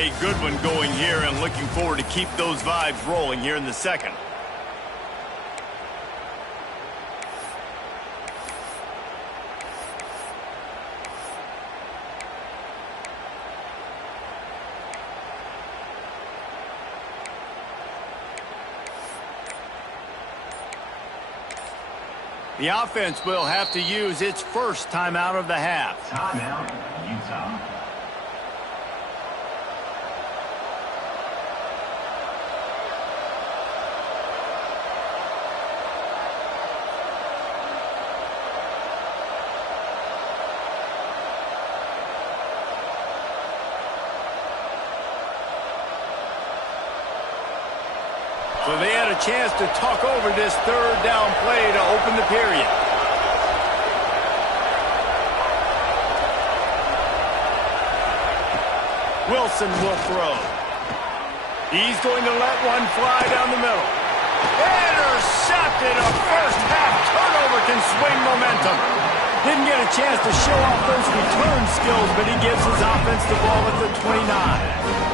a good one going here, and looking forward to keep those vibes rolling here in the second. The offense will have to use its first timeout of the half. Timeout, Utah. So they had a chance to talk over this third down play to open the period. Wilson will throw. He's going to let one fly down the middle. Intercepted. A first half turnover can swing momentum. Didn't get a chance to show off those return skills, but he gives his offense the ball at the 29.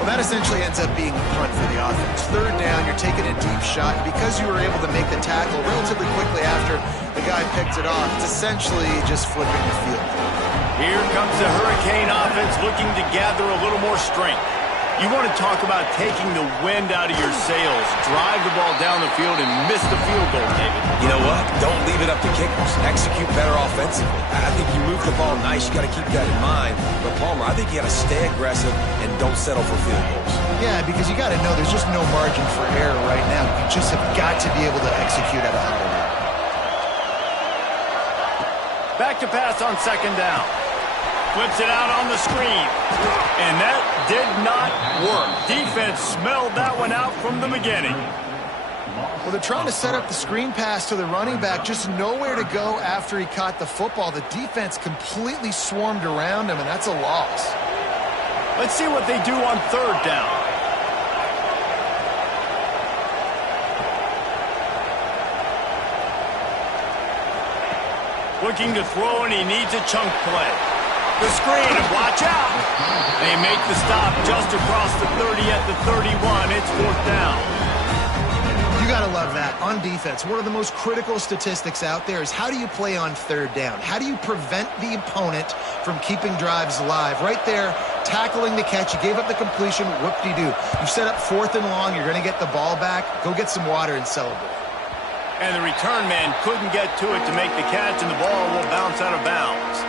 Well, that essentially ends up being a punt for the offense. Third down, you're taking a deep shot. And because you were able to make the tackle relatively quickly after the guy picked it off, it's essentially just flipping the field. Here comes the Hurricane offense looking to gather a little more strength. You want to talk about taking the wind out of your sails. Drive the ball down the field and miss the field goal, David. You know what? Don't leave it up to kickers. Execute better offensively. I think you move the ball nice. You got to keep that in mind. But, Palmer, I think you got to stay aggressive and don't settle for field goals. Yeah, because you got to know there's just no margin for error right now. You just have got to be able to execute at a high level. Back to pass on second down. Flips it out on the screen. And that did not work. Defense smelled that one out from the beginning. Well, they're trying to set up the screen pass to the running back. Just nowhere to go after he caught the football. The defense completely swarmed around him, and that's a loss. Let's see what they do on third down. Looking to throw, and he needs a chunk play. The screen, and watch out. They make the stop just across the 30 at the 31. It's fourth down. You got to love that. On defense, one of the most critical statistics out there is how do you play on third down? How do you prevent the opponent from keeping drives alive? Right there, tackling the catch. You gave up the completion. Whoop-de-doo. You set up fourth and long. You're going to get the ball back. Go get some water and celebrate. And the return man couldn't get to it to make the catch, and the ball will bounce out of bounds.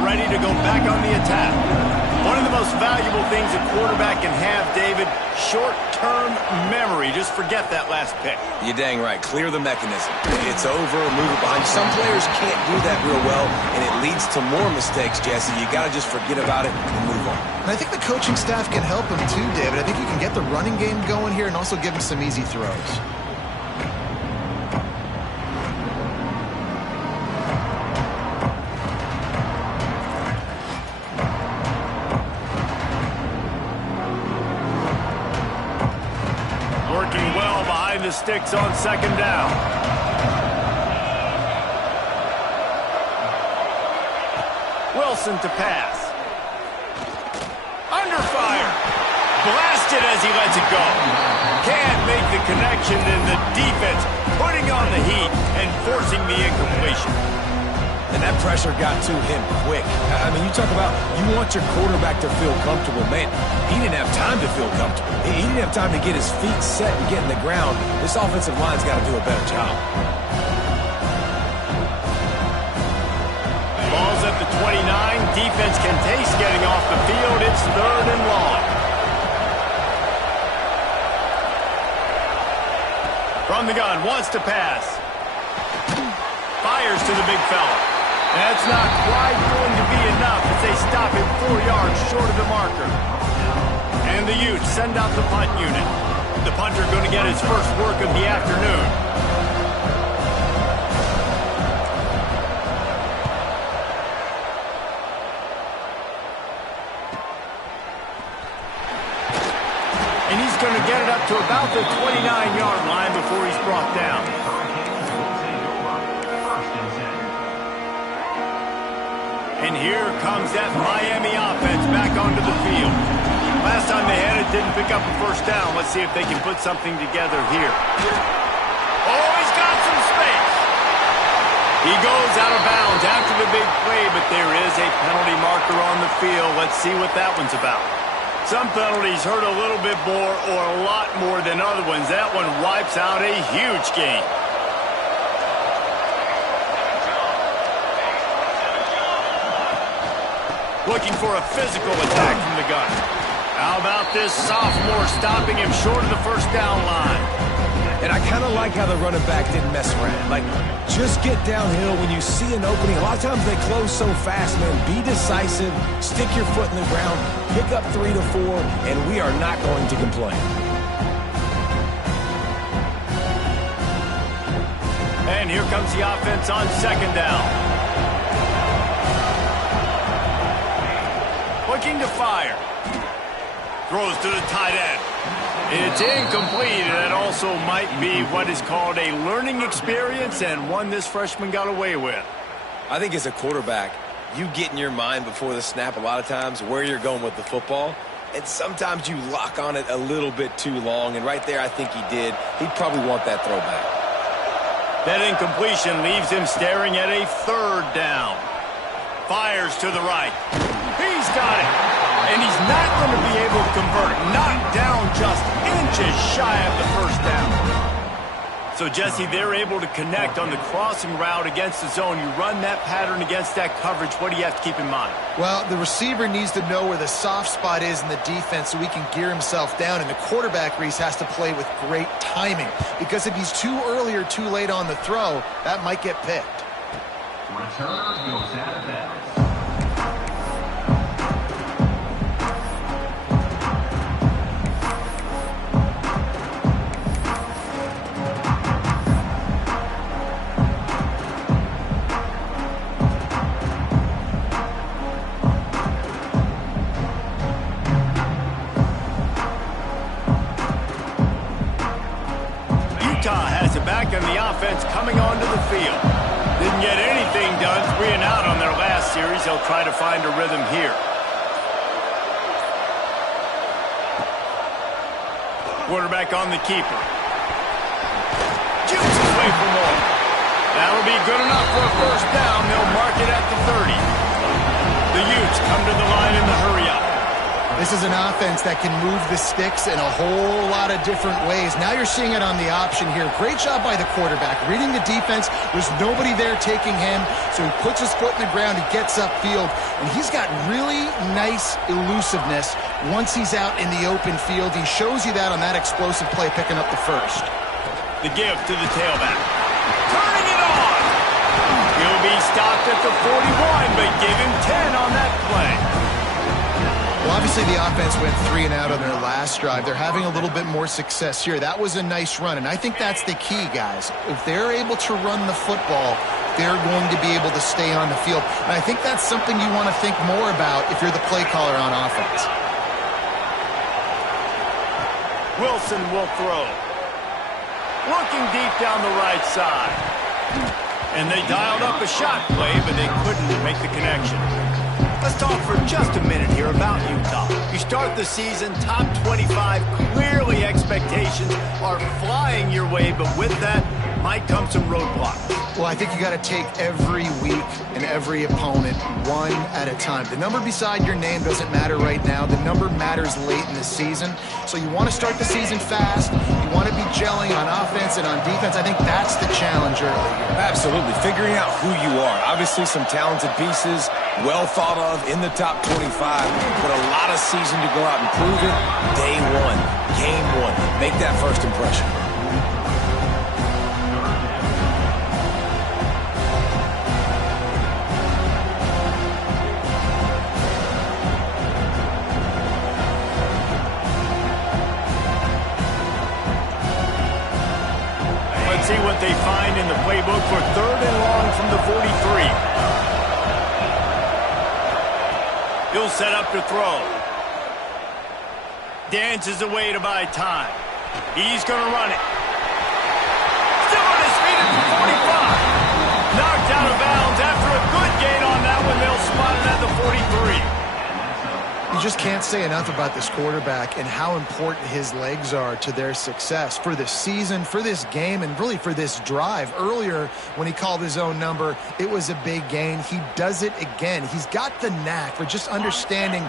Ready to go back on the attack. One of the most valuable things a quarterback can have, David, short-term memory. Just forget that last pick. You're dang right. Clear the mechanism. It's over, move it behind. Some players can't do that real well, and it leads to more mistakes, Jesse. You got to just forget about it and move on. And I think the coaching staff can help him too, David. I think you can get the running game going here and also give him some easy throws. Sticks on second down. Wilson to pass. Under fire. Blasted as he lets it go. Can't make the connection, and the defense putting on the heat and forcing the incompletion. And that pressure got to him quick. I mean, you talk about you want your quarterback to feel comfortable. Man, he didn't have time to feel comfortable. He didn't have time to get his feet set and get in the ground. This offensive line's got to do a better job. Ball's at the 29. Defense can taste getting off the field. It's third and long. From the gun, wants to pass. Fires to the big fella. That's not quite going to be enough as they stop him 4 yards short of the marker. And the Utes send out the punt unit. The punter going to get his first work of the afternoon. going to get it up to about the 29-yard line before he's brought down. And here comes that Miami offense back onto the field. Last time they had it, didn't pick up a first down. Let's see if they can put something together here. Oh, he's got some space. He goes out of bounds after the big play, but there is a penalty marker on the field. Let's see what that one's about. Some penalties hurt a little bit more or a lot more than other ones. That one wipes out a huge game. Looking for a physical attack from the gun. How about this sophomore stopping him short of the first down line? And I kind of like how the running back didn't mess around. Like, just get downhill when you see an opening. A lot of times they close so fast, man. Be decisive, stick your foot in the ground, pick up 3 to 4, and we are not going to complain. And here comes the offense on second down. Looking to fire. Throws to the tight end. It's incomplete, and it also might be what is called a learning experience and one this freshman got away with. I think as a quarterback, you get in your mind before the snap a lot of times where you're going with the football, and sometimes you lock on it a little bit too long, and right there I think he did. He'd probably want that throwback. That incompletion leaves him staring at a third down. Fires to the right. He's got it. And he's not going to be able to convert. Knocked down just inches shy of the first down. So, Jesse, they're able to connect on the crossing route against the zone. You run that pattern against that coverage. What do you have to keep in mind? Well, the receiver needs to know where the soft spot is in the defense so he can gear himself down. And the quarterback, Reese, has to play with great timing. Because if he's too early or too late on the throw, that might get picked. Return goes out of bounds. And the offense coming onto the field. Didn't get anything done, 3 and out on their last series. They'll try to find a rhythm here. Quarterback on the keeper. Juices away for more. That'll be good enough for a first down. They'll mark it at the 30. The Utes come to the line in the hurry-up. This is an offense that can move the sticks in a whole lot of different ways. Now you're seeing it on the option here. Great job by the quarterback. Reading the defense, there's nobody there taking him, so he puts his foot in the ground, he gets upfield, and he's got really nice elusiveness once he's out in the open field. He shows you that on that explosive play, picking up the first. The give to the tailback. Turning it on! He'll be stopped at the 41, but give him 10 on that play. Well, obviously the offense went 3 and out on their last drive. They're having a little bit more success here. That was a nice run, and I think that's the key, guys. If they're able to run the football, they're going to be able to stay on the field. And I think that's something you want to think more about if you're the play caller on offense. Wilson will throw. Looking deep down the right side. And they dialed up a shot play, but they couldn't make the connection. Let's talk for just a minute here about Utah. You start the season top 25. Clearly expectations are flying your way, but with that might come some roadblocks. Well, I think you got to take every week and every opponent one at a time. The number beside your name doesn't matter right now. The number matters late in the season. So you want to start the season fast. You want to be gelling on offense and on defense. I think that's the challenge early here. Absolutely. Figuring out who you are. Obviously some talented pieces, well thought of in the top 25, but a lot of season to go out and prove it. Day one, game one. Make that first impression. Let's see what they find in the playbook for 3rd and long from the 43. He'll set up to throw. Dances away to buy time. He's going to run it. Still on his feet at the 45. Knocked out of bounds after a good gain on that one. They'll spot it at the 43. You just can't say enough about this quarterback and how important his legs are to their success for this season, for this game, and really for this drive. Earlier, when he called his own number, it was a big gain. He does it again. He's got the knack for just understanding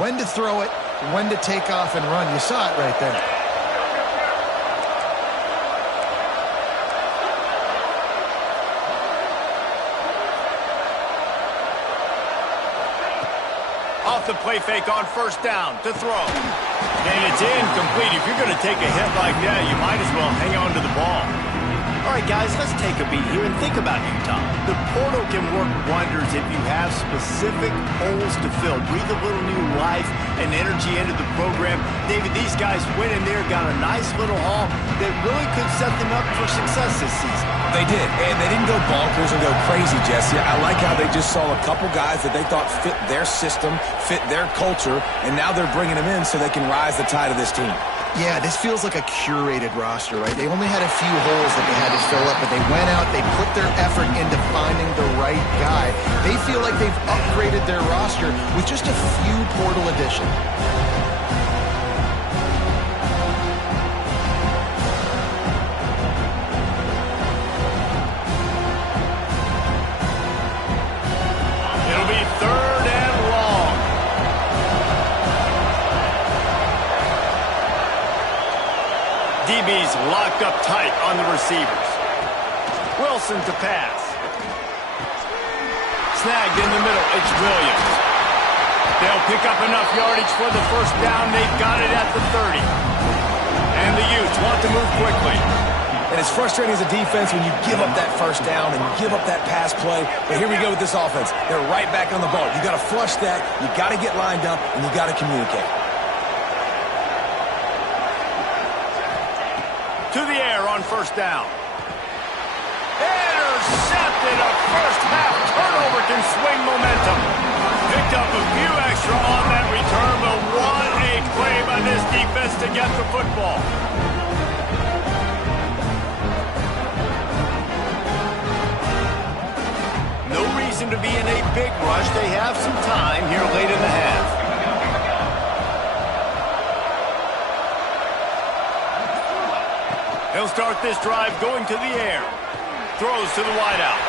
when to throw it, when to take off and run. You saw it right there. Off the play fake on first down to throw. And it's incomplete. If you're going to take a hit like that, you might as well hang on to the ball. All right, guys, let's take a beat here and think about Utah. The portal can work wonders if you have specific holes to fill. Breathe a little new life and energy into the program. David, these guys went in there, got a nice little haul that really could set them up for success this season. They did, and they didn't go bonkers and go crazy, Jesse. I like how they just saw a couple guys that they thought fit their system, fit their culture, and now they're bringing them in so they can rise the tide of this team. Yeah, this feels like a curated roster, right? They only had a few holes that they had to fill up, but they went out, they put their effort into finding the right guy. They feel like they've upgraded their roster with just a few portal additions. It'll be third and long. DB's locked up tight on the receivers. Wilson to pass. Snagged in the middle. It's Williams. They'll pick up enough yardage for the first down. They've got it at the 30. And the Utes want to move quickly. And it's frustrating as a defense when you give up that first down and you give up that pass play. But here we go with this offense. They're right back on the ball. You got to flush that. You got to get lined up, and you got to communicate. To the air on first down. Intercepted. A first half turnover can swing momentum. Picked up a few extra on that return, but what a play by this defense to get the football. No reason to be in a big rush. They have some time here late in the half. He'll start this drive going to the air. Throws to the wideout.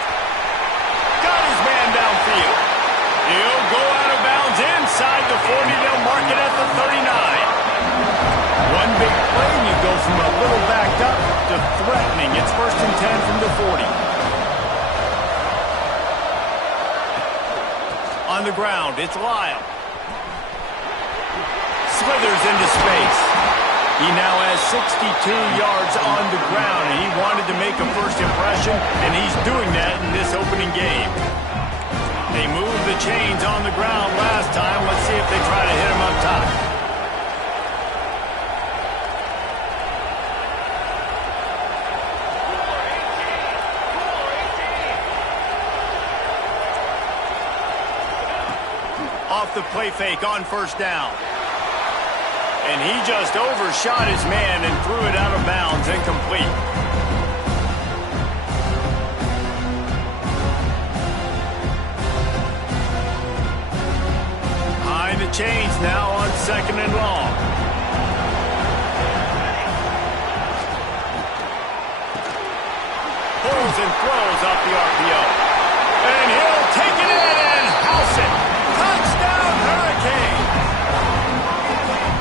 Got his man downfield. He'll go out of bounds inside the 40. They'll mark it at the 39. One big play and you go from a little backed up to threatening. It's first and 10 from the 40. On the ground, it's Lyle. Slithers into space. He now has 62 yards on the ground, and he wanted to make a first impression, and he's doing that in this opening game. They moved the chains on the ground last time. Let's see if they try to hit him up top. Off the play fake on first down. And he just overshot his man and threw it out of bounds, incomplete. Behind the chains now on second and long. Pulls and throws off the RPO. And he'll take it in and house it. Touchdown, Hurricane.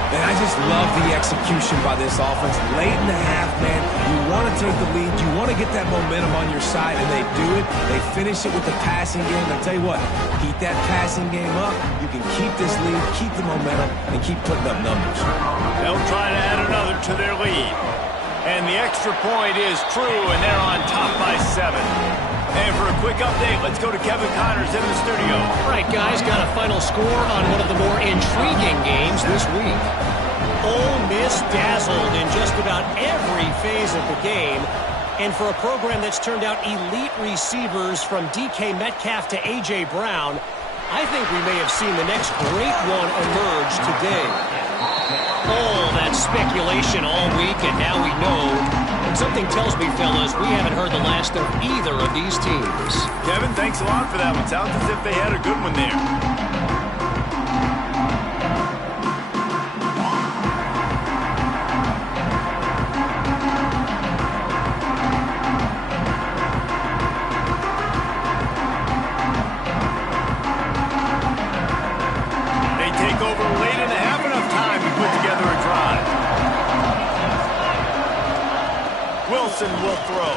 And I just love the execution by this offense. Late in the half, man, you want to take the lead. You want to get that momentum on your side, and they do it. They finish it with the passing game. I'll tell you what, keep that passing game up. You can keep this lead, keep the momentum, and keep putting up numbers. They'll try to add another to their lead. And the extra point is true, and they're on top by 7. And for a quick update, let's go to Kevin Connors in the studio. All right, guys, got a final score on one of the more intriguing games this week. Ole Miss dazzled in just about every phase of the game. And for a program that's turned out elite receivers from DK Metcalf to A.J. Brown, I think we may have seen the next great one emerge today. Ole that speculation all week, and now we know. And something tells me, fellas, we haven't heard the last of either of these teams. Kevin, thanks a lot for that one. Sounds as if they had a good one there. Wilson will throw.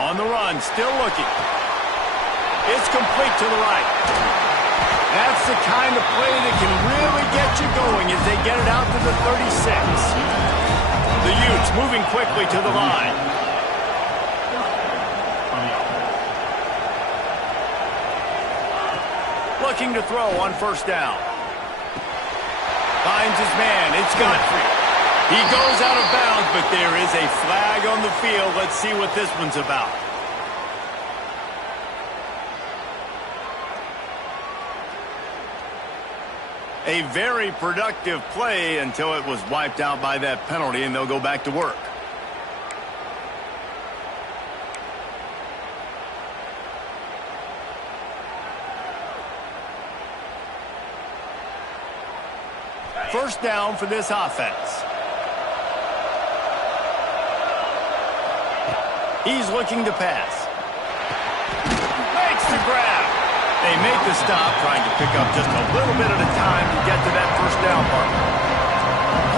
On the run, still looking. It's complete to the right. That's the kind of play that can really get you going as they get it out to the 36. The Utes moving quickly to the line. Looking to throw on first down. Finds his man. It's Godfrey. He goes out of bounds, but there is a flag on the field. Let's see what this one's about. A very productive play until it was wiped out by that penalty, and they'll go back to work. First down for this offense. He's looking to pass. Makes the grab. They make the stop, trying to pick up just a little bit at a time to get to that first down mark.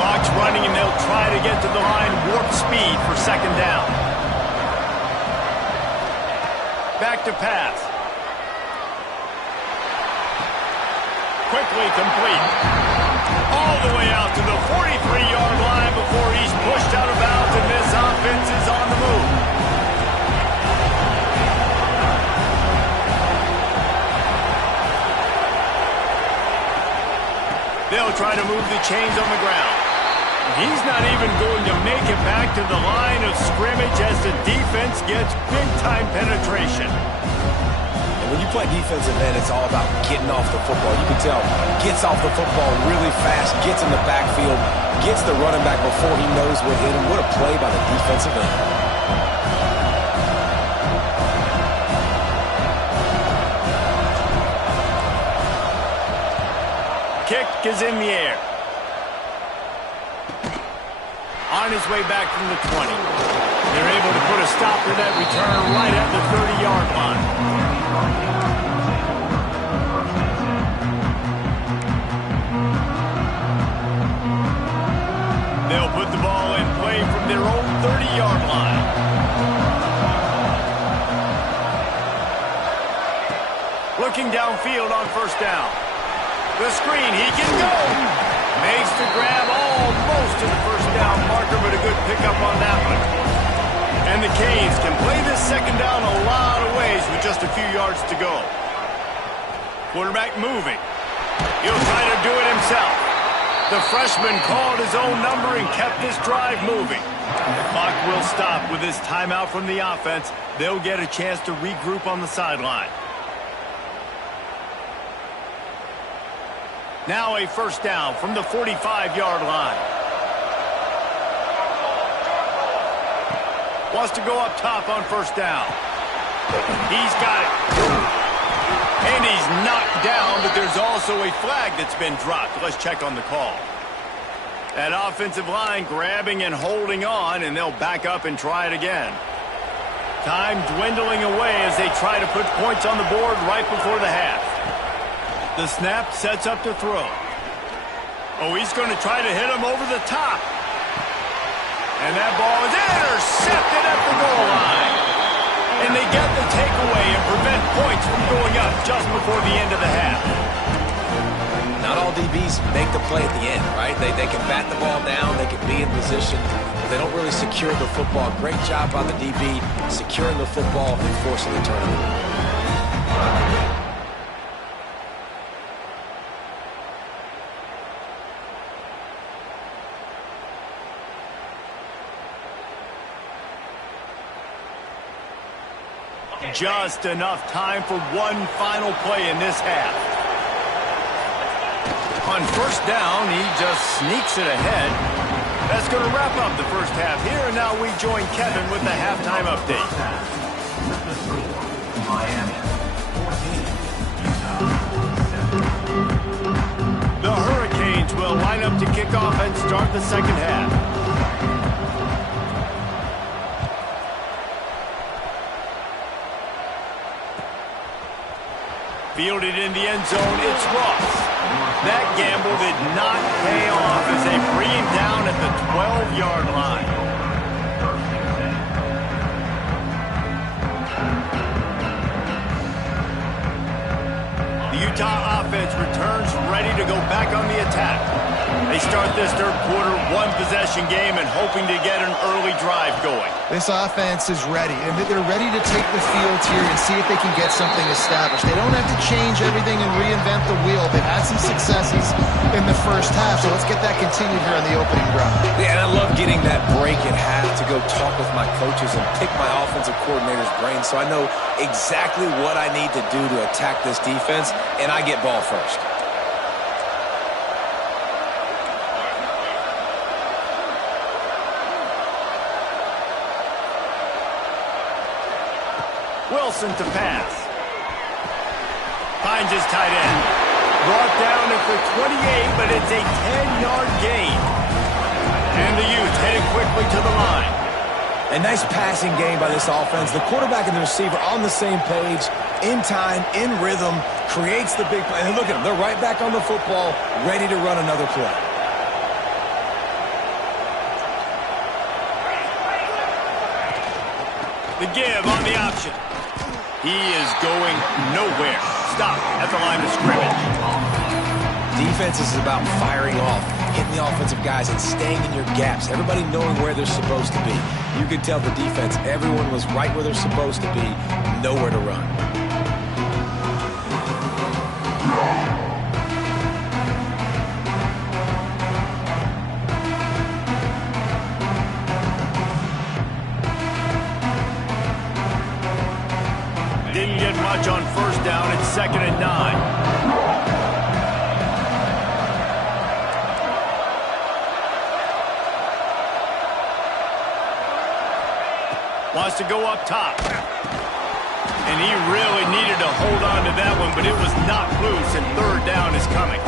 Clock's running, and they'll try to get to the line warp speed for second down. Back to pass. Quickly complete. All the way out to the 43-yard line before he's pushed out of bounds, and this offense is on the move. They'll try to move the chains on the ground. He's not even going to make it back to the line of scrimmage as the defense gets big-time penetration. And when you play defensive end, it's all about getting off the football. You can tell, gets off the football really fast, gets in the backfield, gets the running back before he knows what hit him. What a play by the defensive end. Kick is in the air. On his way back from the 20. They're able to put a stop to that return right at the 30-yard line. They'll put the ball in play from their own 30-yard line. Looking downfield on first down. The screen, he can go. Makes the grab almost to the first down marker, but a good pickup on that one. And the Canes can play this second down a lot of ways with just a few yards to go. Quarterback moving. He'll try to do it himself. The freshman called his own number and kept this drive moving. The clock will stop with this timeout from the offense. They'll get a chance to regroup on the sideline. Now a first down from the 45-yard line. Wants to go up top on first down. He's got it. And he's knocked down, but there's also a flag that's been dropped. Let's check on the call. That offensive line grabbing and holding on, and they'll back up and try it again. Time dwindling away as they try to put points on the board right before the half. The snap sets up to throw. Oh, he's going to try to hit him over the top. And that ball is intercepted at the goal line. And they get the takeaway and prevent points from going up just before the end of the half. Not all DBs make the play at the end, right? They can bat the ball down, they can be in position, but they don't really secure the football. Great job by the DB securing the football and forcing the turnover. Just enough time for one final play in this half. On first down, he just sneaks it ahead. That's going to wrap up the first half here, and now we join Kevin with the halftime update. The score, Miami 14, Utah 7. The Hurricanes will line up to kick off and start the second half. Fielded in the end zone, it's Ross. That gamble did not pay off as they bring him down at the 12-yard line. The Utah offense returns ready to go back on the attack. They start this third quarter one-possession game and hoping to get an early drive going. This offense is ready, and they're ready to take the field here and see if they can get something established. They don't have to change everything and reinvent the wheel. They've had some successes in the first half, so let's get that continued here on the opening drive. Yeah, and I love getting that break at half to go talk with my coaches and pick my offensive coordinator's brain so I know exactly what I need to do to attack this defense, and I get ball first. Wilson to pass. Finds his tight end. Brought down at the 28, but it's a 10-yard gain. And the Utes headed quickly to the line. A nice passing game by this offense. The quarterback and the receiver on the same page, in time, in rhythm, creates the big play. And look at them. They're right back on the football, ready to run another play. The give on the option. He is going nowhere. Stop at the line of scrimmage. Defense is about firing off, hitting the offensive guys, and staying in your gaps. Everybody knowing where they're supposed to be. You can tell the defense, everyone was right where they're supposed to be, nowhere to run. Didn't get much on first down. It's 2nd and 9. Wants to go up top. And he really needed to hold on to that one, but it was not loose, and third down is coming.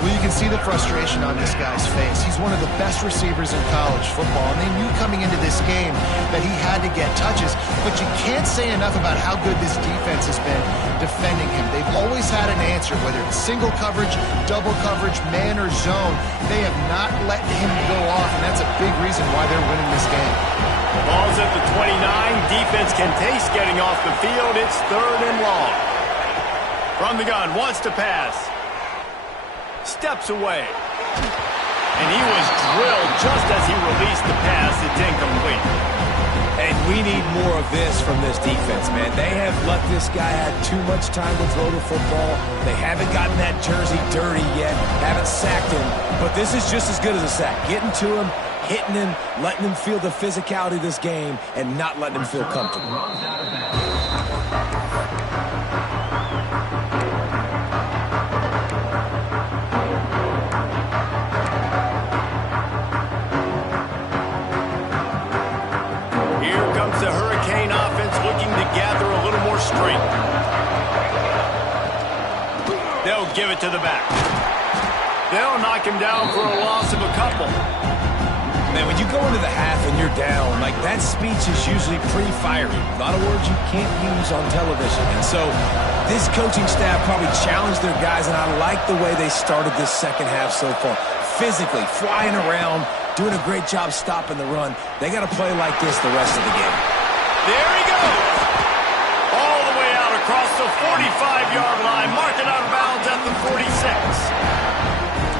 Well, you can see the frustration on this guy's face. He's one of the best receivers in college football, and they knew coming into this game that he had to get touches, but you can't say enough about how good this defense has been defending him. They've always had an answer, whether it's single coverage, double coverage, man or zone. They have not let him go off, and that's a big reason why they're winning this game. Ball's at the 29. Defense can taste getting off the field. It's 3rd and long. From the gun, wants to pass. Steps away. And he was drilled just as he released the pass. It's incomplete. And we need more of this from this defense, man. They have let this guy have too much time to throw the football. They haven't gotten that jersey dirty yet, haven't sacked him. But this is just as good as a sack. Getting to him, hitting him, letting him feel the physicality of this game, and not letting him feel comfortable. Here comes the Hurricane offense looking to gather a little more strength. They'll give it to the back. They'll knock him down for a loss of a couple. Man, when you go into the half and you're down, like that speech is usually pretty fiery. A lot of words you can't use on television. And so this coaching staff probably challenged their guys, and I like the way they started this second half so far. Physically, flying around, doing a great job stopping the run. They got to play like this the rest of the game. There he goes. All the way out across the 45-yard line, marking out of bounds at the 46.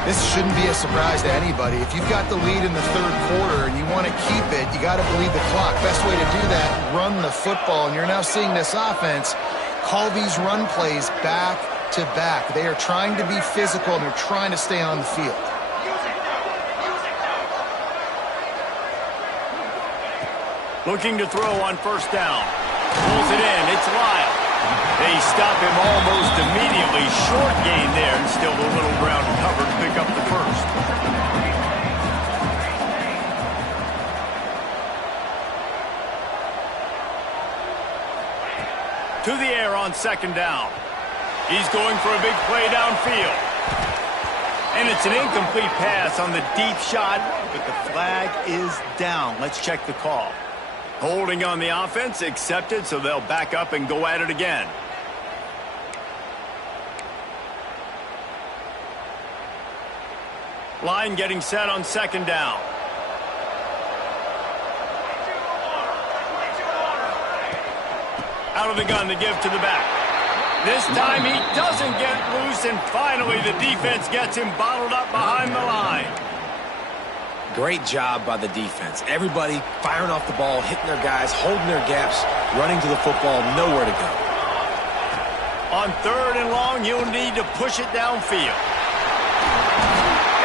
This shouldn't be a surprise to anybody. If you've got the lead in the third quarter and you want to keep it, you got to bleed the clock. Best way to do that, run the football. And you're now seeing this offense call these run plays back to back. They are trying to be physical, and they're trying to stay on the field. Looking to throw on first down. Pulls it in. It's Lyle. They stop him almost immediately. Short gain there, and still a little ground covered to pick up the first. To the air on second down. He's going for a big play downfield. And it's an incomplete pass on the deep shot, but the flag is down. Let's check the call. Holding on the offense, accepted, so they'll back up and go at it again. Line getting set on second down. Out of the gun to give to the back. This time he doesn't get loose, and finally the defense gets him bottled up behind the line. Great job by the defense. Everybody firing off the ball, hitting their guys, holding their gaps, running to the football, nowhere to go. On third and long, he'll need to push it downfield.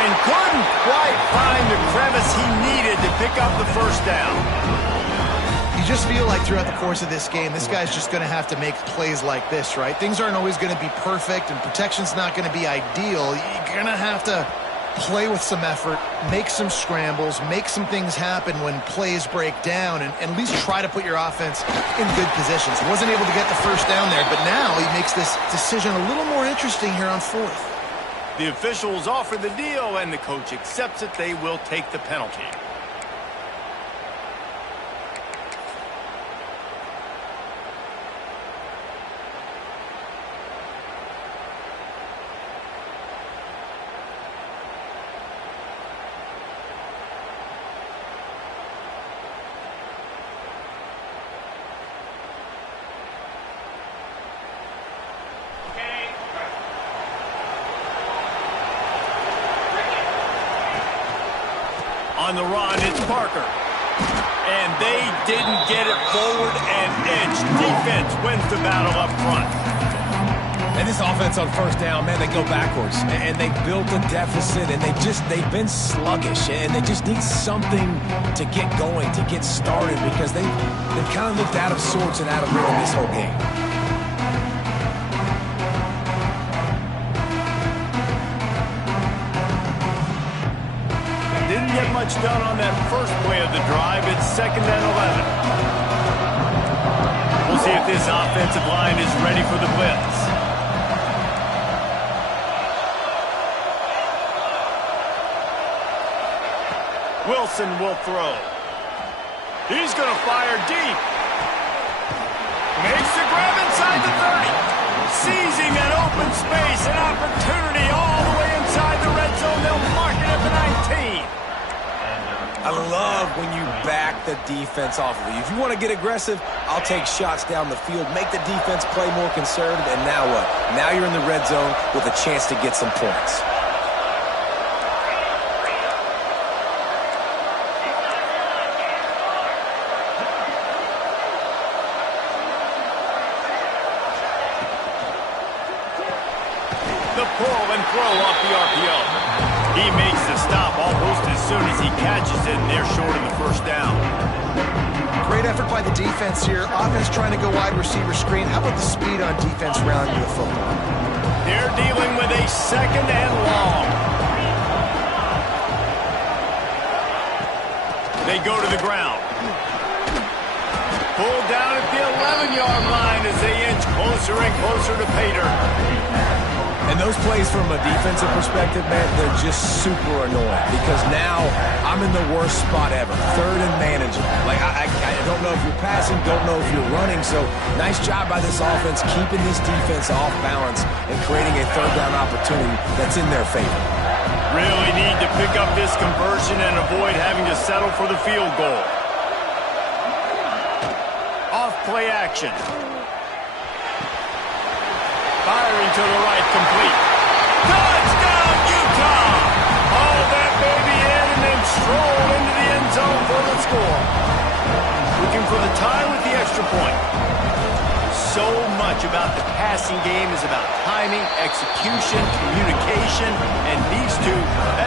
And couldn't quite find the crevice he needed to pick up the first down. You just feel like throughout the course of this game, this guy's just going to have to make plays like this, right? Things aren't always going to be perfect, and protection's not going to be ideal. You're going to have to play with some effort, make some scrambles, make some things happen when plays break down, and at least try to put your offense in good positions. He wasn't able to get the first down there, but now he makes this decision a little more interesting here on fourth. The officials offer the deal, and the coach accepts it. They will take the penalty. On the run, it's Parker. And they didn't get it forward and edge. Defense wins the battle up front. And this offense on first down, man, they go backwards. And they built a deficit, and they've been sluggish. And they just need something to get going, to get started, because they've kind of looked out of sorts and out of rhythm this whole game. Didn't get much done on that first play of the drive. It's 2nd and 11. We'll see if this offensive line is ready for the blitz. Wilson will throw. He's going to fire deep. Makes the grab inside the 30. Seizing that open space, an opportunity all the way inside the red zone. They'll mark it at the 19. I love when you back the defense off of you. If you want to get aggressive, I'll take shots down the field, make the defense play more conservative, and now what? Now you're in the red zone with a chance to get some points. The pull and throw off the RPO. He makes the stop almost as soon as he catches it, and they're short of the first down. Great effort by the defense here. Offense trying to go wide receiver screen. How about the speed on defense rounding the football? They're dealing with a 2nd and long. They go to the ground. Pulled down at the 11-yard line as they inch closer and closer to pay dirt. And those plays from a defensive perspective, man, they're just super annoying because now I'm in the worst spot ever. 3rd and manageable. Like, I don't know if you're passing, don't know if you're running. So nice job by this offense keeping this defense off balance and creating a 3rd down opportunity that's in their favor. Really need to pick up this conversion and avoid having to settle for the field goal. Off play action. Firing to the right, complete. Touchdown, Utah! Haul that baby in and then stroll into the end zone for the score. Looking for the tie with the extra point. So much about the passing game is about timing, execution, communication, and these two,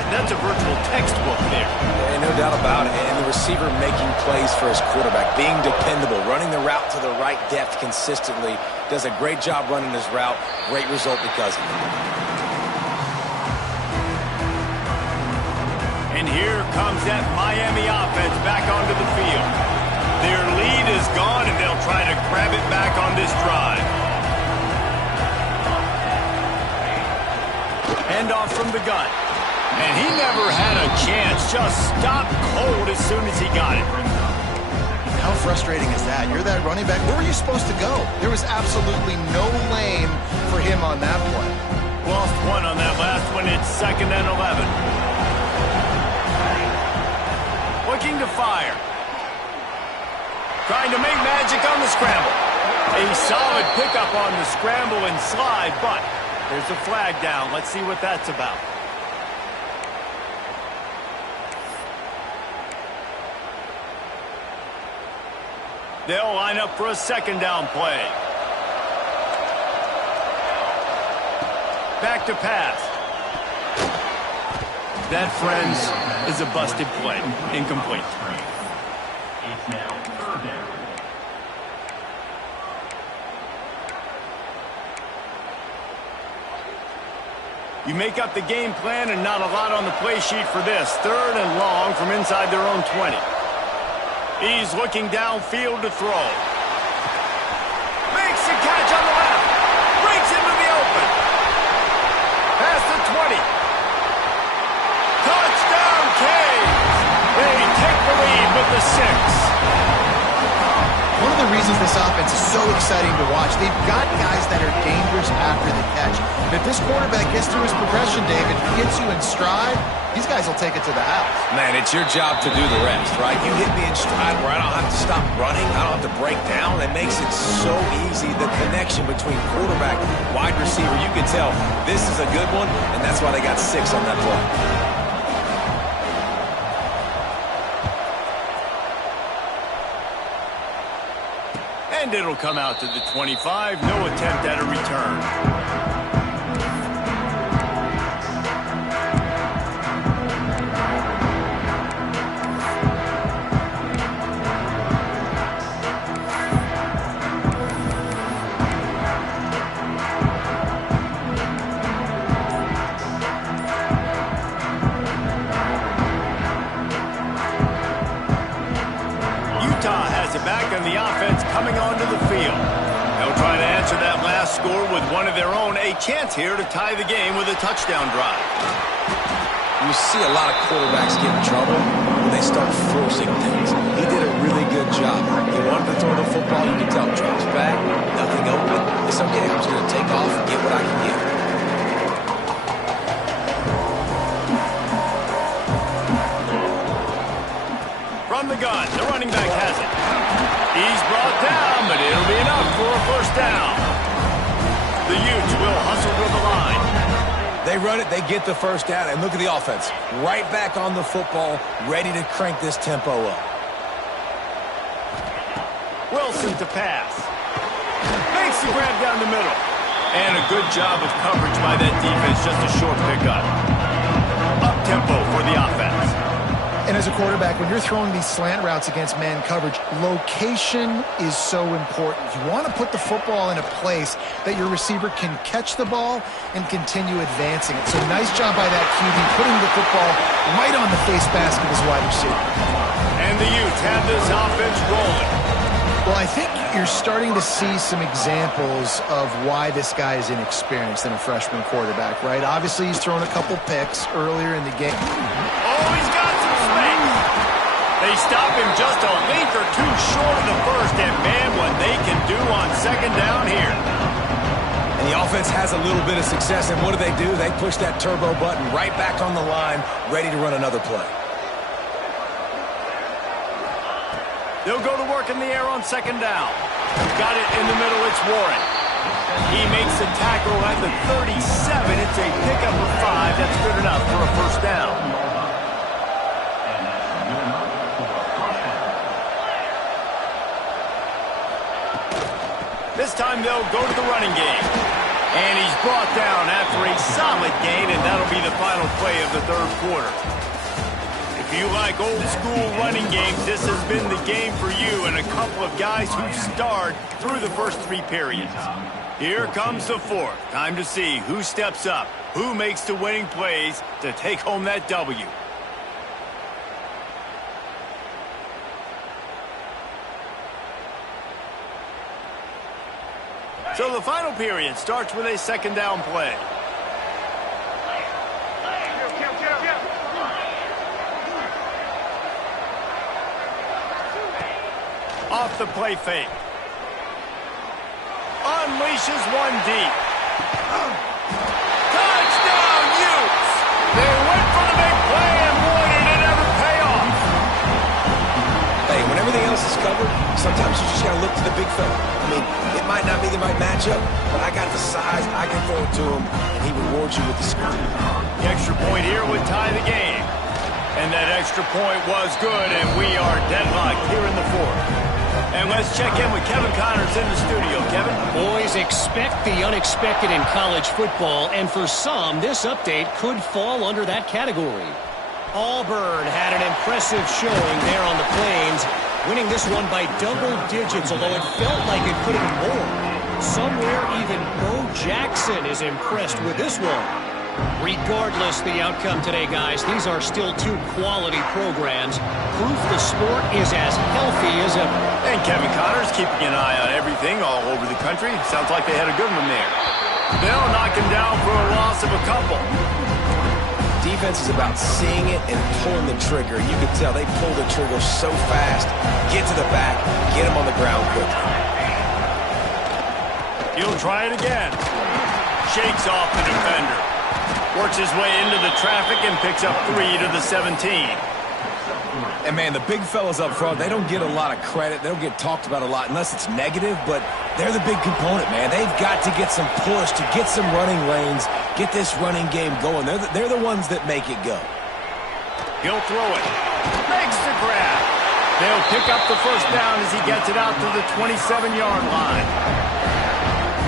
that's a virtual textbook there. Yeah, no doubt about it. And the receiver making plays for his quarterback, being dependable, running the route to the right depth consistently. Does a great job running his route. Great result because of it. And here comes that Miami offense back onto the field. Their lead is gone, and they'll try to grab it back on this drive. Handoff from the gun. And he never had a chance. Just stopped cold as soon as he got it. How frustrating is that? You're that running back. Where were you supposed to go? There was absolutely no lane for him on that play. Lost one on that last one. It's 2nd and 11. Looking to fire. Trying to make magic on the scramble. A solid pickup on the scramble and slide, but there's a flag down. Let's see what that's about. They'll line up for a 2nd down play. Back to pass. That, friends, is a busted play. Incomplete. It's now 3rd down. You make up the game plan and not a lot on the play sheet for this. 3rd and long from inside their own 20. He's looking downfield to throw. Makes the catch on the left. Breaks into the open. Past the 20. Touchdown, Canes. They take the lead with the 6. One of the reasons this offense is so exciting to watch, they've got guys that are dangerous after the catch. But if this quarterback gets through his progression, David, he gets you in stride, these guys will take it to the house. Man, it's your job to do the rest, right? You hit me in stride where I don't have to stop running. I don't have to break down. It makes it so easy. The connection between quarterback, wide receiver, you can tell this is a good one, and that's why they got 6 on that play. And it'll come out to the 25. No attempt at a return. Utah has it back on the offense coming onto the field. They'll try to answer that last score with one of their own. A chance here to tie the game with a touchdown drive. You see a lot of quarterbacks get in trouble when they start forcing things. He did a really good job. He wanted to throw the football. You can tell drops back, nothing open. It's okay. I'm just going to take off and get what I can get. From the gun, the running back has it. He's brought down, but it'll be enough for a 1st down. The Utes will hustle to the line. They run it, they get the 1st down, and look at the offense. Right back on the football, ready to crank this tempo up. Wilson to pass. Makes the grab down the middle. And a good job of coverage by that defense, just a short pickup. Up-tempo for the offense. And as a quarterback, when you're throwing these slant routes against man coverage, location is so important. You want to put the football in a place that your receiver can catch the ball and continue advancing it. So nice job by that QB, putting the football right on the face mask of his wide receiver. And the Utes have this offense rolling. Well, I think you're starting to see some examples of why this guy is inexperienced in a freshman quarterback, right? Obviously, he's thrown a couple picks earlier in the game. Oh, he's got some space. They stop him just a length or two short of the 1st, and man, what they can do on 2nd down here. And the offense has a little bit of success, and what do? They push that turbo button right back on the line, ready to run another play. They'll go to work in the air on 2nd down. Got it in the middle, it's Warren. He makes the tackle at the 37. It's a pickup of 5. That's good enough for a 1st down. This time they'll go to the running game. And he's brought down after a solid gain, and that'll be the final play of the 3rd quarter. If If you like old-school running games, this has been the game for you and a couple of guys who starred through the first 3 periods. Here comes the 4th. Time to see who steps up, who makes the winning plays to take home that W. So the final period starts with a 2nd down play. Off the play fake. Unleashes one deep. Touchdown, Utes! They went for the big play, and boy, did it ever pay off. Hey, when everything else is covered, sometimes you just got to look to the big fella. I mean, it might not be the right matchup, but I got the size, I can throw it to him, and he rewards you with the score. The extra point here would tie the game. And that extra point was good, and we are deadlocked here in the 4th. And let's check in with Kevin Connors in the studio. Kevin? Boys, expect the unexpected in college football, and for some, this update could fall under that category. Auburn had an impressive showing there on the Plains, winning this one by double digits, although it felt like it could have been more. Somewhere even Bo Jackson is impressed with this one. Regardless the outcome today, guys, these are still 2 quality programs. Proof the sport is as healthy as ever. And Kevin Connors keeping an eye on everything all over the country. Sounds like they had a good one there. They'll knock him down for a loss of a couple. Defense is about seeing it and pulling the trigger. You can tell they pull the trigger so fast. Get to the back, get him on the ground quickly. He'll try it again. Shakes off the defender. Works his way into the traffic and picks up 3 to the 17. And, man, the big fellas up front, they don't get a lot of credit. They don't get talked about a lot unless it's negative, but they're the big component, man. They've got to get some push, to get some running lanes, get this running game going. They're the ones that make it go. He'll throw it. Makes the grab. They'll pick up the 1st down as he gets it out to the 27-yard line.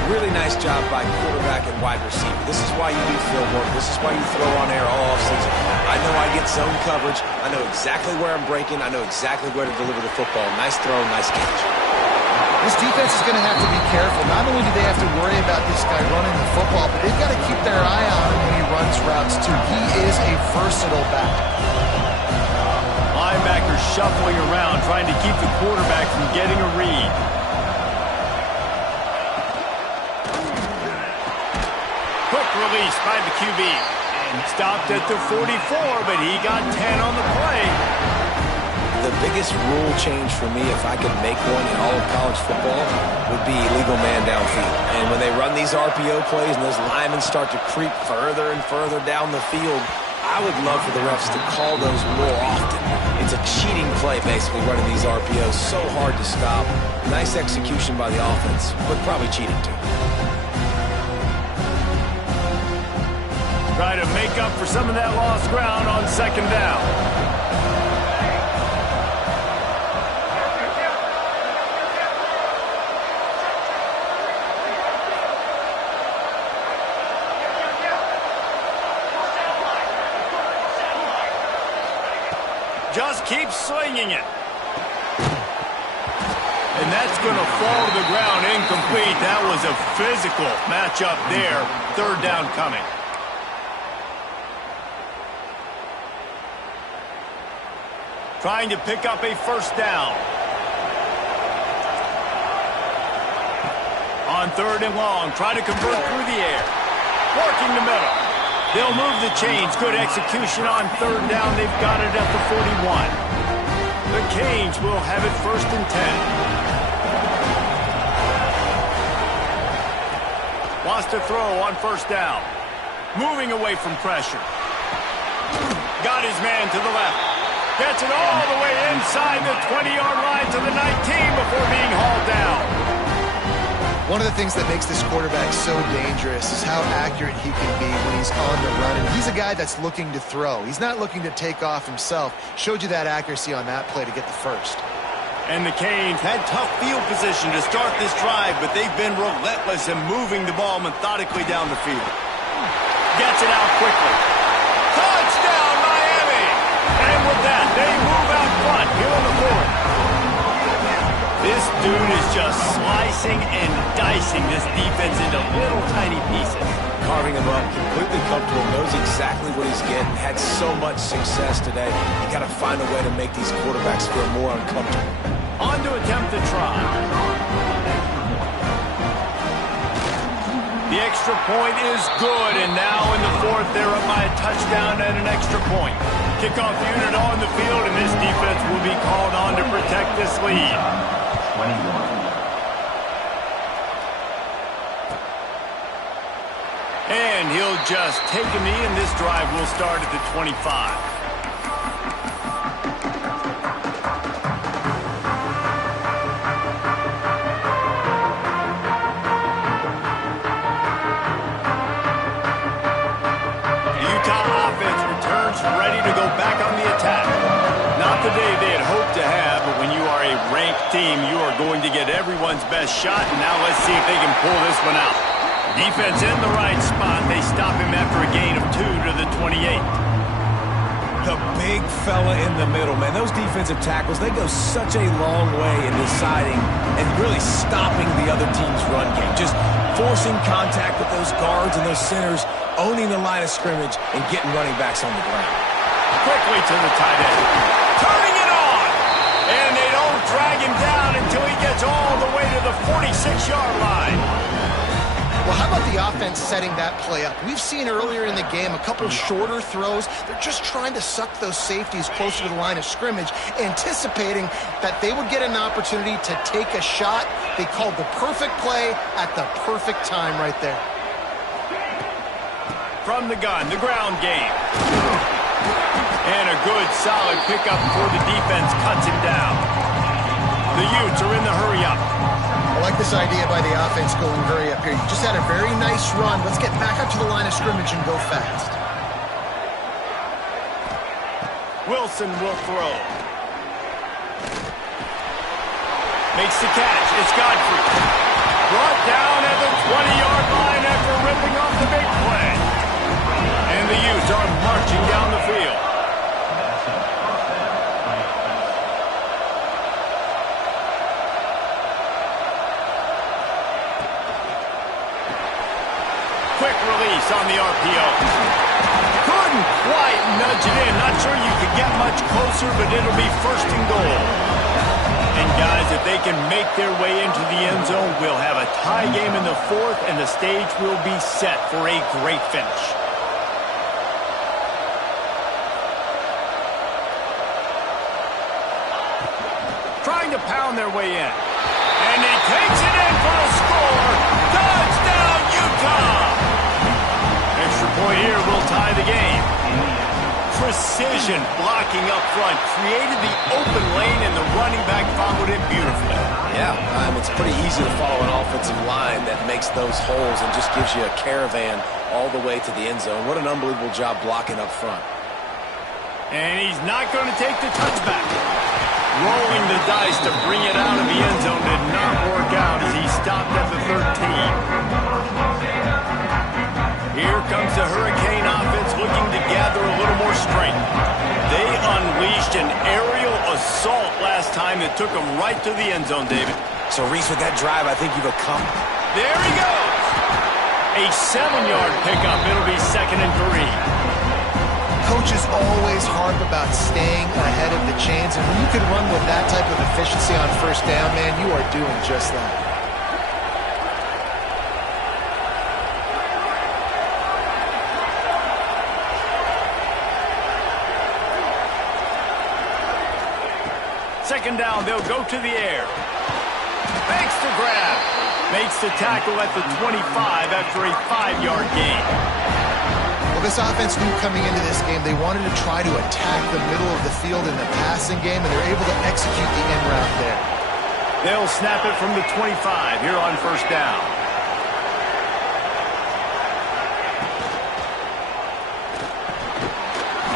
Really nice job by quarterback and wide receiver. This is why you do field work. This is why you throw on air all offseason. I know I get zone coverage. I know exactly where I'm breaking. I know exactly where to deliver the football. Nice throw, nice catch. This defense is going to have to be careful. Not only do they have to worry about this guy running the football, but they've got to keep their eye on him when he runs routes, too. He is a versatile back. Linebackers shuffling around, trying to keep the quarterback from getting a read. Quick release by the QB. Stopped at the 44, but he got 10 on the play. The biggest rule change for me, if I could make one in all of college football, would be illegal man downfield. And when they run these RPO plays and those linemen start to creep further and further down the field, I would love for the refs to call those more often. It's a cheating play, basically, running these RPOs. So hard to stop. Nice execution by the offense, but probably cheating too. Try to make up for some of that lost ground on 2nd down. Just keep slinging it. And that's going to fall to the ground incomplete. That was a physical matchup there. 3rd down coming. Trying to pick up a 1st down. On 3rd and long, try to convert through the air. Working the middle. They'll move the chains. Good execution on 3rd down. They've got it at the 41. The Canes will have it 1st and 10. Wants to throw on 1st down. Moving away from pressure. Got his man to the left. Gets it all the way inside the 20-yard line to the 19 before being hauled down. One of the things that makes this quarterback so dangerous is how accurate he can be when he's on the run. And he's a guy that's looking to throw. He's not looking to take off himself. Showed you that accuracy on that play to get the 1st. And the Canes had tough field position to start this drive, but they've been relentless in moving the ball methodically down the field. Gets it out quickly. Touchdown, Miami! And with that, dude is just slicing and dicing this defense into little tiny pieces. Carving him up, completely comfortable, knows exactly what he's getting, had so much success today. You got to find a way to make these quarterbacks feel more uncomfortable. On to attempt the try. The extra point is good, and now in the fourth, they're up by a touchdown and an extra point. Kickoff unit on the field, and this defense will be called on to protect this lead. 21. And he'll just take a knee, and this drive will start at the 25. Ready to go back on the attack. Not the day they had hoped to have, but when you are a ranked team, you are going to get everyone's best shot, and now let's see if they can pull this one out. Defense in the right spot. They stop him after a gain of 2 to the 28. The big fella in the middle, man. Those defensive tackles, they go such a long way in deciding and really stopping the other team's run game. Just forcing contact with those guards and those centers, owning the line of scrimmage, and getting running backs on the ground. Quickly to the tight end. Turning it on! And they don't drag him down until he gets all the way to the 46-yard line. Well, how about the offense setting that play up? We've seen earlier in the game a couple shorter throws. They're just trying to suck those safeties closer to the line of scrimmage, anticipating that they would get an opportunity to take a shot. They called the perfect play at the perfect time right there. From the gun, the ground game. And a good, solid pickup before the defense cuts him down. The Utes are in the hurry-up. I like this idea by the offense going hurry up here. You just had a very nice run. Let's get back up to the line of scrimmage and go fast. Wilson will throw. Makes the catch. It's Godfrey. Brought down at the 20-yard line after ripping off the big play. And the Utes are marching down the field. Quick release on the RPO. Couldn't quite nudge it in. Not sure you could get much closer, but it'll be first and goal. And guys, if they can make their way into the end zone, we'll have a tie game in the fourth, and the stage will be set for a great finish. Trying to pound their way in. And he takes it in for a score. Touchdown, Utah! Extra point here will tie the game. Precision blocking up front. Created the open lane, and the running back followed it beautifully. Yeah, it's pretty easy to follow an offensive line that makes those holes and just gives you a caravan all the way to the end zone. What an unbelievable job blocking up front. And he's not going to take the touchback. Rolling the dice to bring it out of the end zone did not work out as he stopped at the 13. Here comes the Hurricane offense looking to gather a little more strength. They unleashed an aerial assault last time that took them right to the end zone, David. So, Reese, with that drive, I think you've accomplished. There he goes. A 7-yard pickup. It'll be 2nd and 3. Coaches always harp about staying ahead of the chains, and when you can run with that type of efficiency on first down, man, you are doing just that. Second down, they'll go to the air. Makes the grab. Makes the tackle at the 25 after a 5-yard gain. Well, this offense knew coming into this game they wanted to try to attack the middle of the field in the passing game, and they're able to execute the end route there. They'll snap it from the 25 here on first down.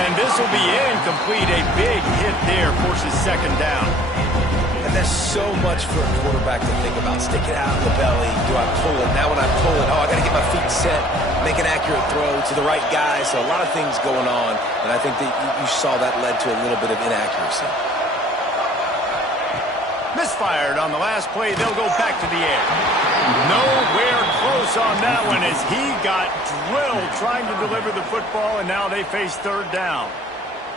And this will be incomplete. A big hit there forces second down. And there's so much for a quarterback to think about. Stick it out in the belly. Do I pull it? Now when I pull it, I got to get my feet set, make an accurate throw to the right guy. So a lot of things going on, and I think that you saw that led to a little bit of inaccuracy. Misfired on the last play. They'll go back to the air. Nowhere close on that one as he got drilled trying to deliver the football, and now they face third down.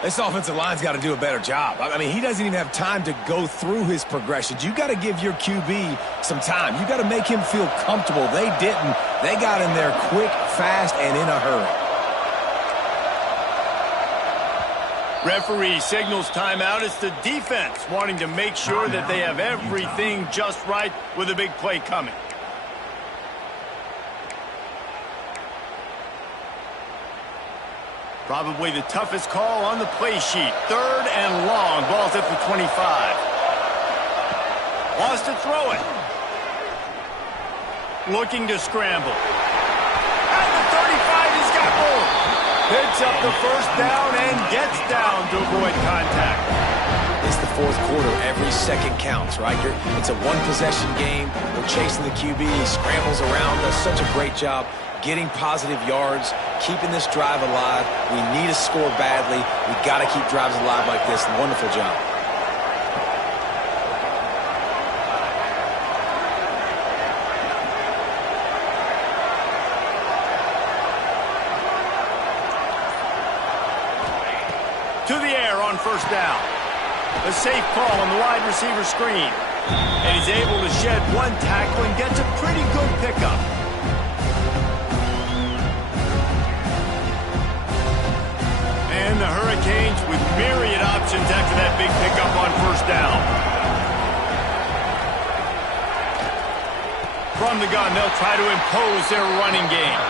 This offensive line's got to do a better job. I mean, he doesn't even have time to go through his progressions. You got to give your QB some time. You got to make him feel comfortable. They didn't. They got in there quick, fast, and in a hurry. Referee signals timeout. It's the defense wanting to make sure that they have everything just right with a big play coming. Probably the toughest call on the play sheet. Third and long. Ball's at the 25. Wants to throw it. Looking to scramble. At the 35, he's got more. Picks up the first down and gets down to avoid contact. It's the fourth quarter. Every second counts, right? It's a one-possession game. We're chasing the QB. He scrambles around. Does such a great job getting positive yards, keeping this drive alive. We need to score badly. We've got to keep drives alive like this. Wonderful job. To the air on first down. A safe call on the wide receiver screen. And he's able to shed one tackle and gets a pretty good pickup. And the Hurricanes with myriad options after that big pickup on first down. From the gun, they'll try to impose their running game.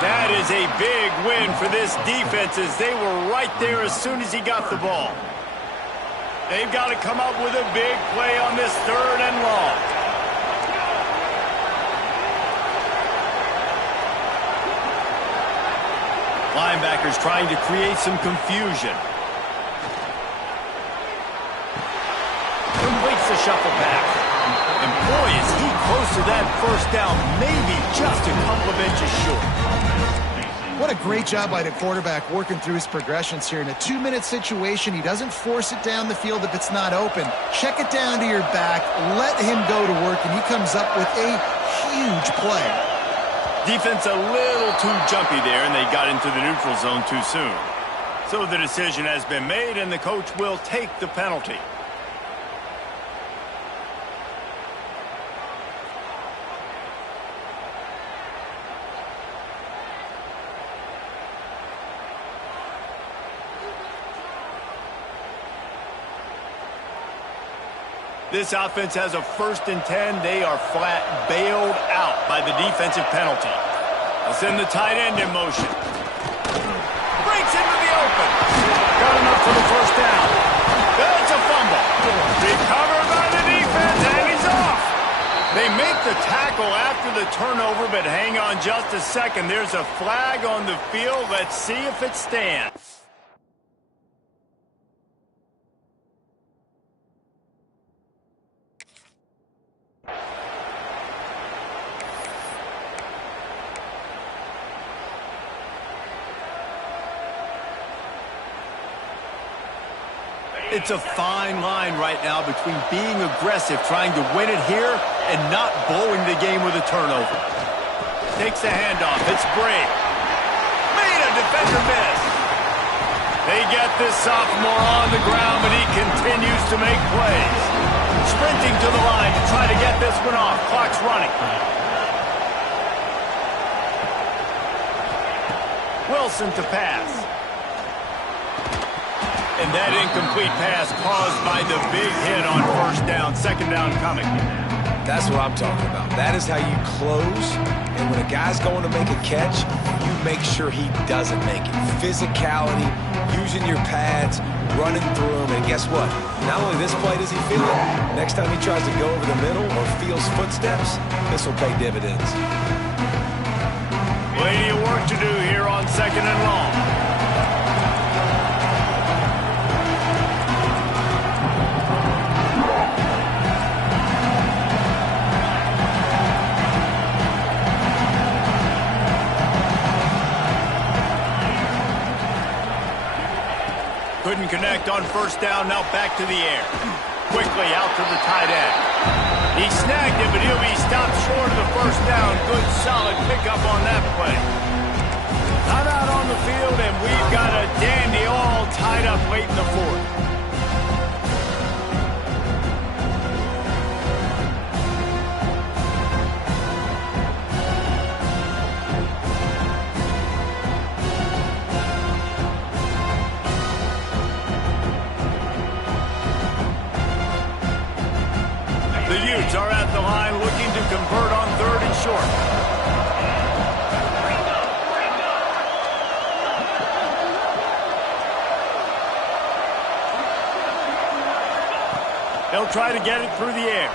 That is a big win for this defense as they were right there as soon as he got the ball. They've got to come up with a big play on this third and long. Linebackers trying to create some confusion. Completes the shuffle pass. And boy, is he close to that first down, maybe just a couple of inches short. What a great job by the quarterback working through his progressions here. In a 2-minute situation, he doesn't force it down the field if it's not open. Check it down to your back, let him go to work, and he comes up with a huge play. Defense a little too jumpy there, and they got into the neutral zone too soon. So the decision has been made, and the coach will take the penalty. This offense has a 1st and 10. They are flat bailed out by the defensive penalty. They'll send the tight end in motion. Breaks into the open. Got enough for the first down. That's a fumble. Recovered by the defense, and he's off. They make the tackle after the turnover, but hang on just a second. There's a flag on the field. Let's see if it stands. It's a fine line right now between being aggressive, trying to win it here, and not blowing the game with a turnover. Takes the handoff. It's Bray. Made a defender miss. They get this sophomore on the ground, but he continues to make plays. Sprinting to the line to try to get this one off. Clock's running. Wilson to pass. And that incomplete pass caused by the big hit on first down. Second down coming. That's what I'm talking about. That is how you close. And when a guy's going to make a catch, you make sure he doesn't make it. Physicality, using your pads, running through them. And guess what? Not only this play does he feel it, next time he tries to go over the middle or feels footsteps, this will pay dividends. Plenty of work to do here on second and long. Couldn't connect on first down, now back to the air. quickly out to the tight end. He snagged it, but he'll be stopped short of the first down. Good, solid pickup on that play. Timeout on the field, and we've got a dandy all tied up late in the fourth. The Utes are at the line looking to convert on 3rd and short. They'll try to get it through the air.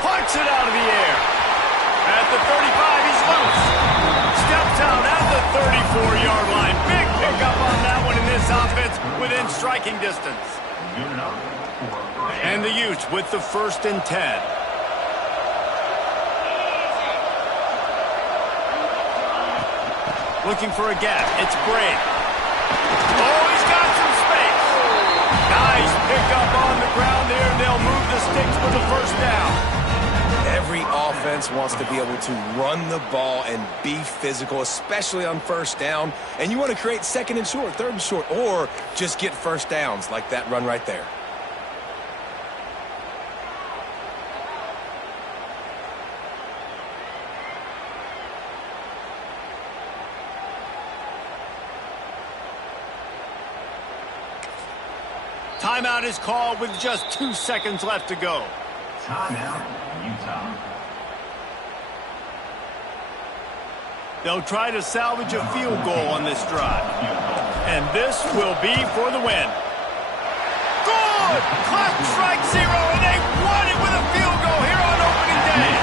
Parks it out of the air. At the 35, he's loose. Steps out at the 34-yard line. Big pickup on that one in this offense within striking distance. And the Utes with the 1st and 10. Looking for a gap. It's Bray. Oh, he's got some space. Nice pickup on the ground there. They'll move the sticks for the first down. Every offense wants to be able to run the ball and be physical, especially on 1st down. And you want to create 2nd and short, 3rd and short, or just get 1st downs like that run right there. Timeout is called with just 2 seconds left to go. Timeout, Utah. They'll try to salvage a field goal on this drive. And this will be for the win. Good! Clock strike 0, and they won it with a field goal here on opening day.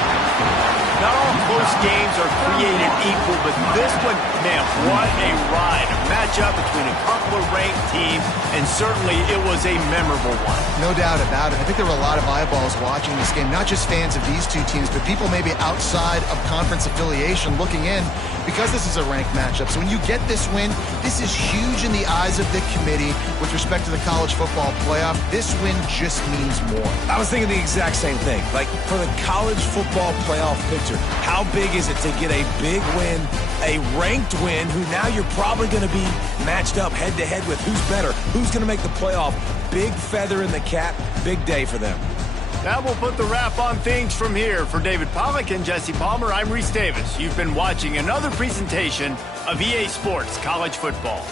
Not all close games are created equal, but this one, man, what a ride. A matchup between a couple of ranked teams, and certainly it was a memorable one. No doubt about it. I think there were a lot of eyeballs watching this game, not just fans of these two teams, but people maybe outside of conference affiliation looking in, because this is a ranked matchup. So when you get this win, this is huge in the eyes of the committee with respect to the college football playoff. This win just means more. I was thinking the exact same thing. Like, for the college football playoff picture, how big is it to get a big win, a ranked win, who now you're probably going to be matched up head-to-head with who's better, who's going to make the playoff. Big feather in the cap, big day for them. That will put the wrap on things from here. For David Pollack and Jesse Palmer, I'm Reese Davis. You've been watching another presentation of EA Sports College Football.